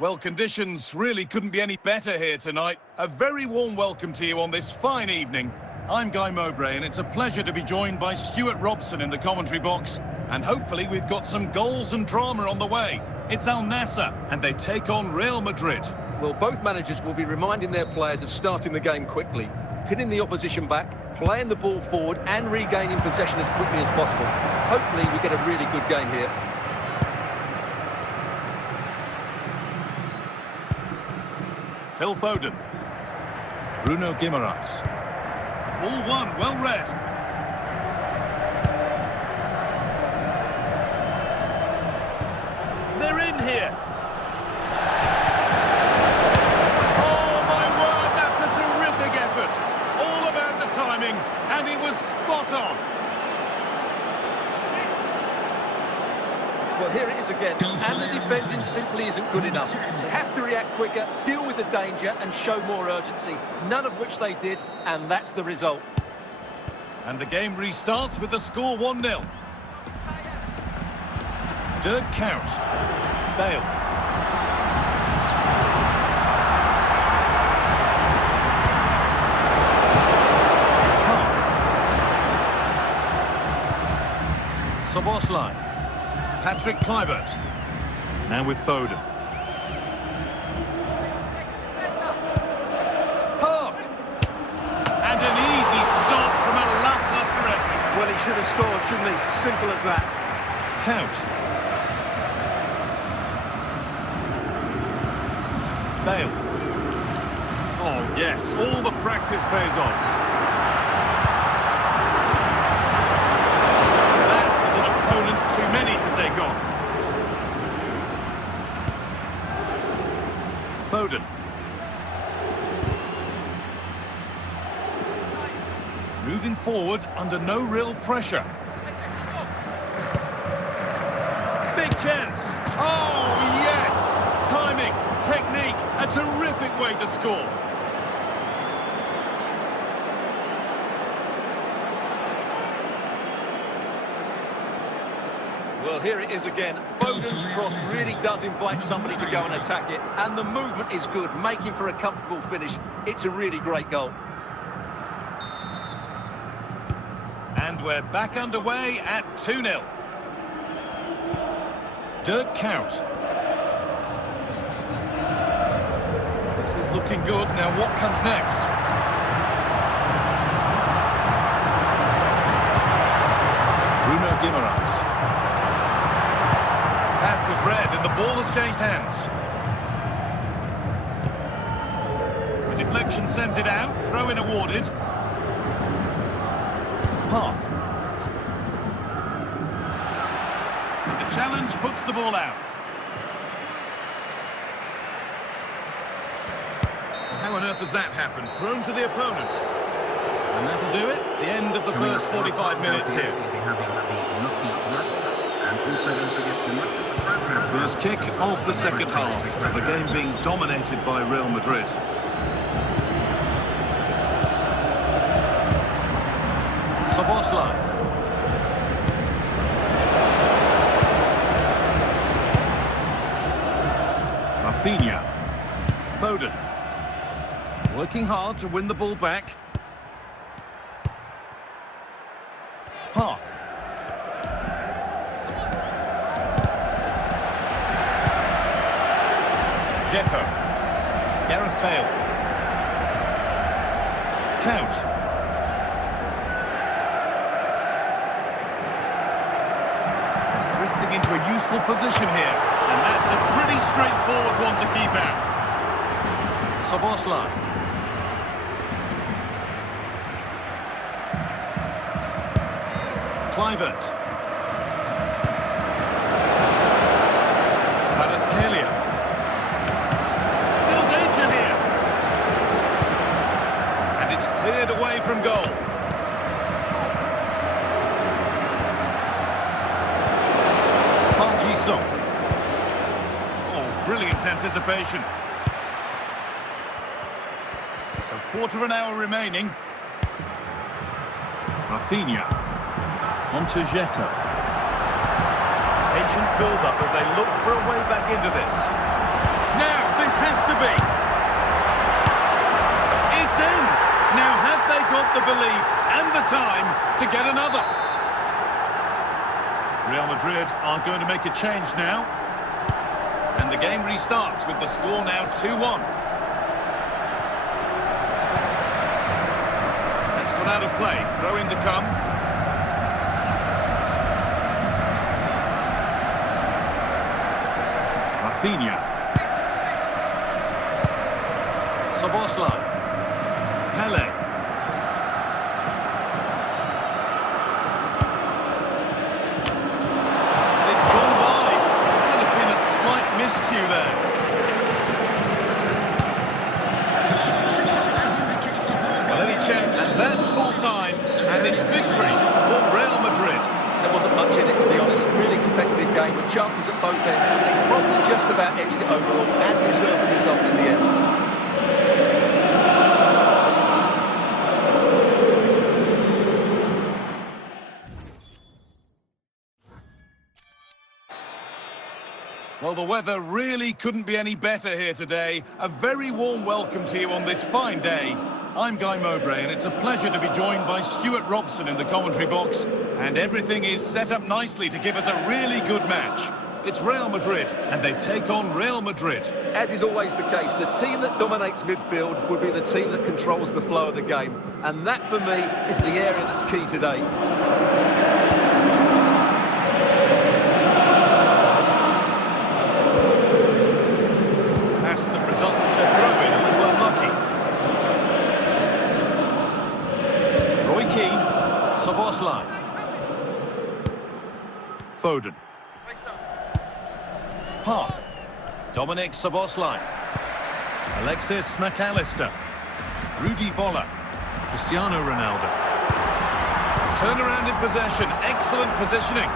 Well, conditions really couldn't be any better here tonight. A very warm welcome to you on this fine evening. I'm Guy Mowbray, and it's a pleasure to be joined by Stuart Robson in the commentary box. And hopefully we've got some goals and drama on the way. It's Al Nassr, and they take on Real Madrid. Well, both managers will be reminding their players of starting the game quickly, pinning the opposition back, playing the ball forward and regaining possession as quickly as possible. Hopefully we get a really good game here. Phil Foden. Bruno Guimaraes. Ball one, well read. They're in here. Oh my word, that's a terrific effort. All about the timing, and it was spot on. Well, here it is again, and the defending simply isn't good enough. They have to react quicker, deal with the danger, and show more urgency. None of which they did, and that's the result. And the game restarts with the score 1-0. Dirk Kuyt. Bale. Szoboszlai. Patrick Kluivert. Now with Foden. Park. And an easy stop from a lacklustre effort. Well, he should have scored, shouldn't he? Simple as that. Count. Bale. Oh, yes, all the practice pays off. Too many to take on. Foden. Moving forward under no real pressure. Big chance. Oh, yes. Timing, technique, a terrific way to score. Well, here it is again. Foden's cross really does invite somebody to go and attack it. And the movement is good, making for a comfortable finish. It's a really great goal. And we're back underway at 2-0. Dirk Kuyt. This is looking good. Now what comes next? Bruno Guimaraes. Pass was read and the ball has changed hands. The deflection sends it out. Throw-in awarded. Park. And the challenge puts the ball out. How on earth has that happened? Thrown to the opponent. And that'll do it. The end of the first 45 minutes here. First kick of the second half. The game being dominated by Real Madrid. Szoboszlai. Rafinha. Foden. Working hard to win the ball back. Park. Dzeko. Gareth Bale. Count. He's drifting into a useful position here. And that's a pretty straightforward one to keep out. Szoboszlai. Kluivert. Kvaratskhelia. Still danger here. And it's cleared away from goal. Song. Oh, brilliant anticipation. So quarter of an hour remaining. Rafinha. Onto Dzeko. Patient build-up as they look for a way back into this. Now This has to be. It's in. Now, have they got the belief and the time to get another? Real Madrid are going to make a change now. And the game restarts with the score now 2-1. That's gone out of play. Throw in to come. Rafinha. Szoboszlai. Pele. And it's gone wide. Could have been a slight miscue there. Well, any check, and that's full time, and it's victory for Real Madrid. There wasn't much in it, to be honest. Really competitive game with chances at both ends. But they probably just about edged it overall and deserved the result in the end. Well, the weather really couldn't be any better here today. A very warm welcome to you on this fine day. I'm Guy Mowbray, and it's a pleasure to be joined by Stuart Robson in the commentary box. And everything is set up nicely to give us a really good match. It's Real Madrid, and they take on Real Madrid. As is always the case, the team that dominates midfield will be the team that controls the flow of the game. And that, for me, is the area that's key today. That's the results of the throw-in, a little unlucky. Roy Keane, Szoboszlai. Foden. Park. Dominic Szoboszlai. Alexis McAllister. Rudi Voller. Cristiano Ronaldo. Turnaround in possession. Excellent positioning.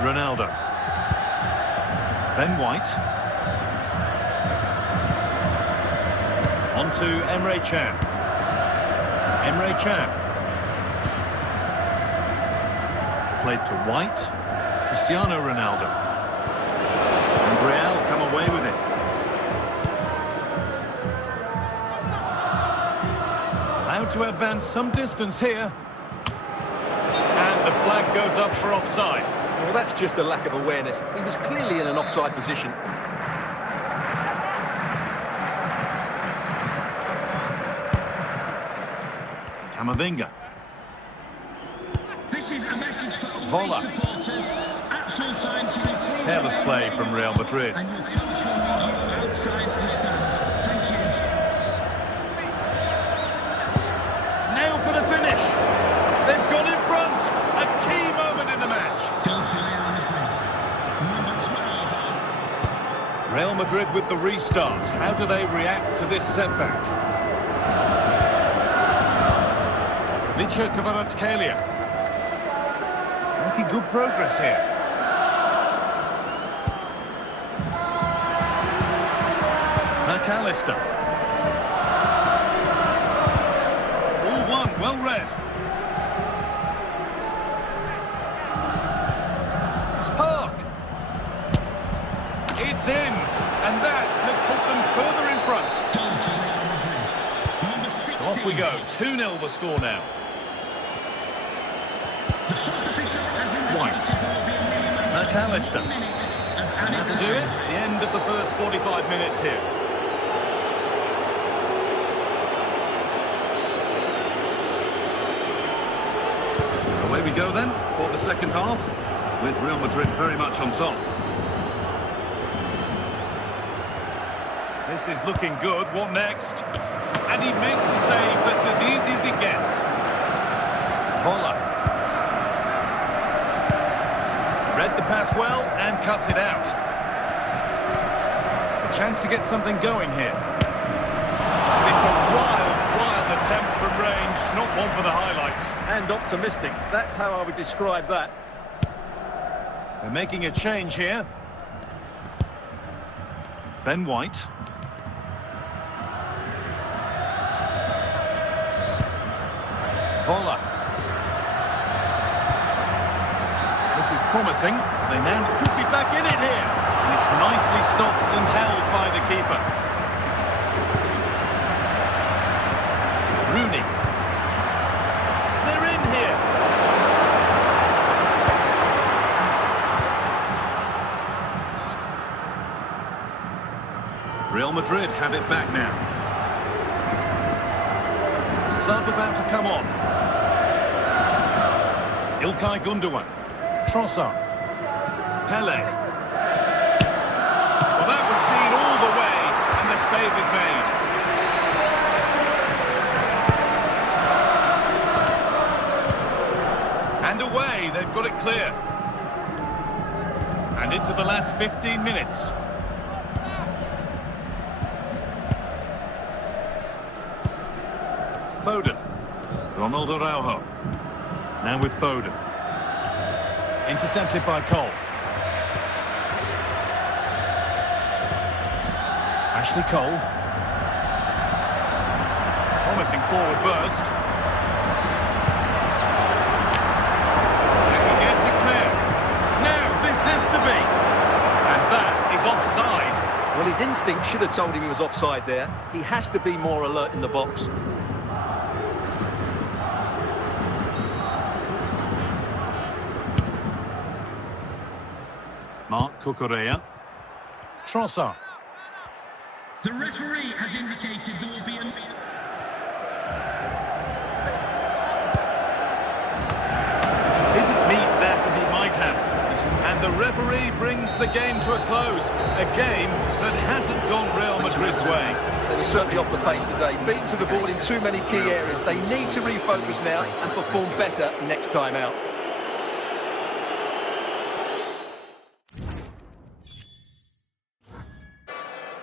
Ronaldo. Ben White. On to Emre Can. Emre Can. Played to White. Cristiano Ronaldo. And Real come away with it. Allowed to advance some distance here. And the flag goes up for offside. Well, that's just a lack of awareness. He was clearly in an offside position. Camavinga. This is a message for all Voller. supporters. At full time, can you please Careless play from Real Madrid. and your coach will meet you outside the stand. Thank you. Now for the finish. They've gone in front. A key moment in the match. Goal for Real Madrid. Number 12. Real Madrid with the restart. How do they react to this setback? Vicha Kvaratskhelia. Making good progress here. McAllister. All one, well read. Park. It's in, and that has put them further in front. Goal for Real Madrid. Number 16. So off we go, 2-0 the score now. The fourth official has White. indicated there will be a minimum McAllister. of 1 minute of And added that'll do it. time. The end of the first 45 minutes here. Away we go then for the second half, with Real Madrid very much on top. This is looking good. What next? And he makes a save that's as easy as it gets. Voller. Read the pass well and cuts it out. A chance to get something going here. It's a wild attempt from range, not one for the highlights. And optimistic. That's how I would describe that. They're making a change here. Ben White. Voller. This is promising. They now could be back in it here. And it's nicely stopped and held by the keeper. Rooney. They're in here. Real Madrid have it back now. Sub about to come on. Ilkay Gundogan. Trossard. Pele. Well, that was seen all the way, and the save is made. And away, they've got it clear. And into the last 15 minutes. Foden. Ronald Araujo. Now with Foden. Intercepted by Cole. Ashley Cole. Promising forward burst. And he gets it clear. Now this has to be. And that is offside. Well, his instinct should have told him he was offside there. He has to be more alert in the box. Marc Cucurella. Trossard. The referee has indicated there will be a... Didn't meet that as he might have. And the referee brings the game to a close. A game that hasn't gone Real Madrid's way. They were certainly off the pace today. Beaten to the ball in too many key areas. They need to refocus now and perform better next time out.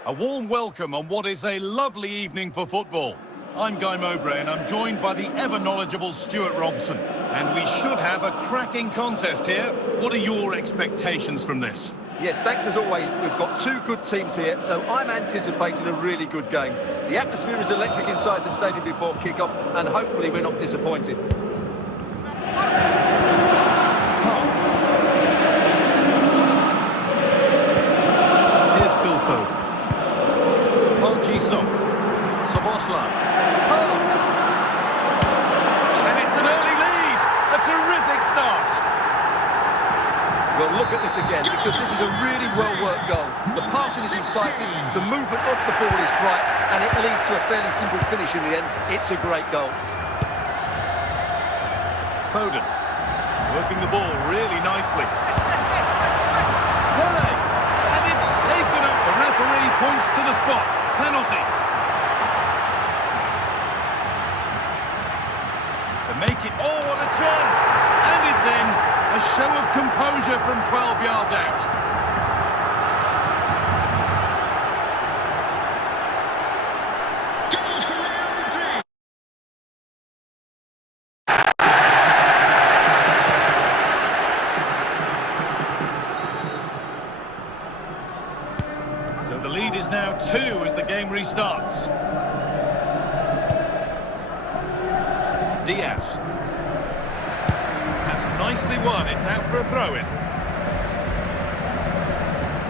A warm welcome on what is a lovely evening for football. I'm Guy Mowbray and I'm joined by the ever-knowledgeable Stuart Robson. And we should have a cracking contest here. What are your expectations from this? Yes, thanks as always. We've got two good teams here, so I'm anticipating a really good game. The atmosphere is electric inside the stadium before kick-off, and hopefully we're not disappointed. Here's Phil Foden. Soboslai. And it's an early lead. A terrific start. Well, look at this again, because this is a really well-worked goal. The passing is incisive, the movement off the ball is bright, and it leads to a fairly simple finish in the end. It's a great goal. Foden. Working the ball really nicely. Pele. And it's taken up. The referee points to the spot. Penalty. To make it, oh, what a chance! And it's in. A show of composure from 12 yards out. Goal for Real Madrid! So the lead is now 2 as the game restarts. Diaz. That's nicely won. It's out for a throw-in.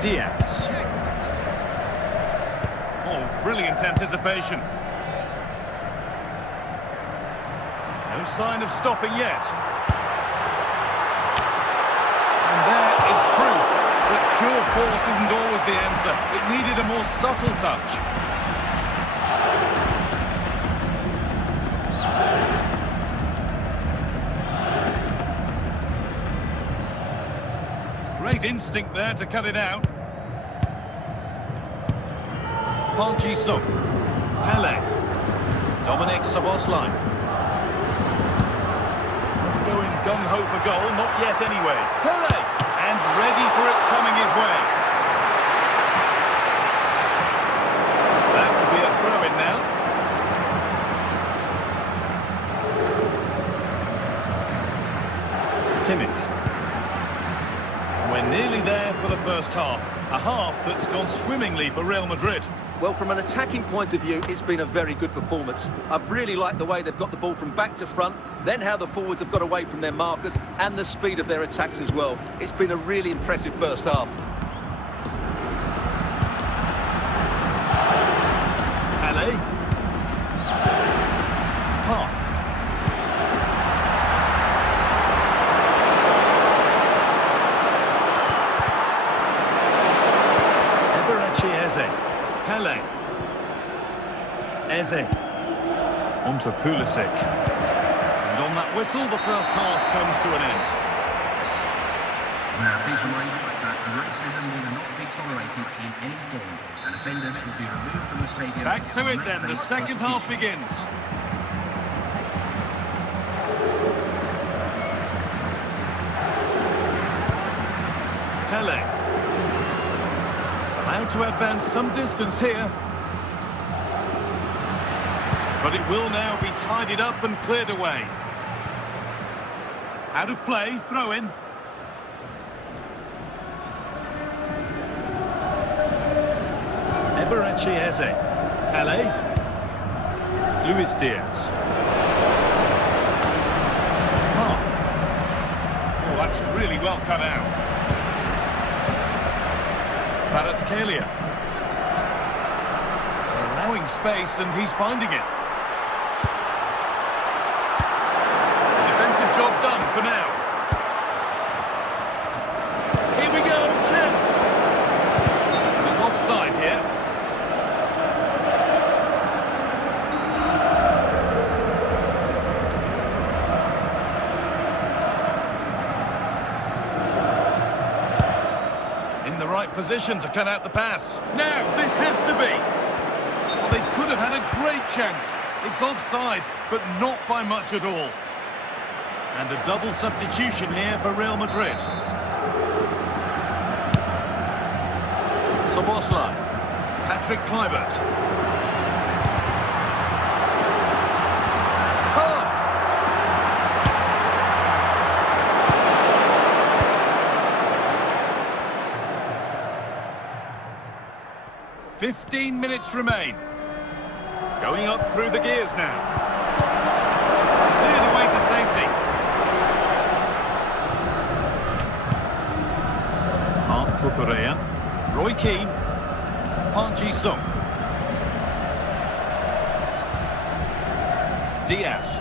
Diaz. Oh, brilliant anticipation. No sign of stopping yet. And there is proof that pure force isn't always the answer. It needed a more subtle touch. Great instinct there to cut it out. Park Ji-sung. Pele. Dominic Szoboszlai. Going gung-ho for goal, not yet anyway. Pele! And ready for it coming his way. That will be a throw-in now. Kimmich. We're nearly there for the first half. A half that's gone swimmingly for Real Madrid. Well, from an attacking point of view, it's been a very good performance. I've really liked the way they've got the ball from back to front, then how the forwards have got away from their markers, and the speed of their attacks as well. It's been a really impressive first half. Alley. Park. Pele. Eze. On to Pulisic. And on that whistle, the first half comes to an end. Now, please reminded that racism will not be tolerated in any form, and offenders will be removed from the stadium. Back to it then, the second half begins. Pele. Allowed to advance some distance here. But it will now be tidied up and cleared away. Out of play, throw in. Eberechi Eze. Pele. Luis Diaz. Oh, that's really well cut out. Kvaratskhelia. Allowing space and he's finding it. Defensive job done for now. Here we go, chance. He's offside here. Right position to cut out the pass. Now, this has to be. Well, they could have had a great chance. It's offside, but not by much at all. And a double substitution here for Real Madrid. Szoboszlai. Patrick Kluivert. 15 minutes remain. Going up through the gears now. Cleared away to safety. Mark Cucurella. Roy Keane. Park Ji-sung. Diaz.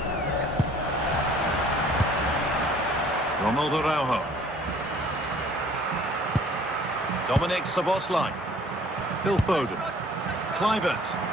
Ronaldo Araujo. Dominic Szoboszlai. Phil Foden. Kluivert.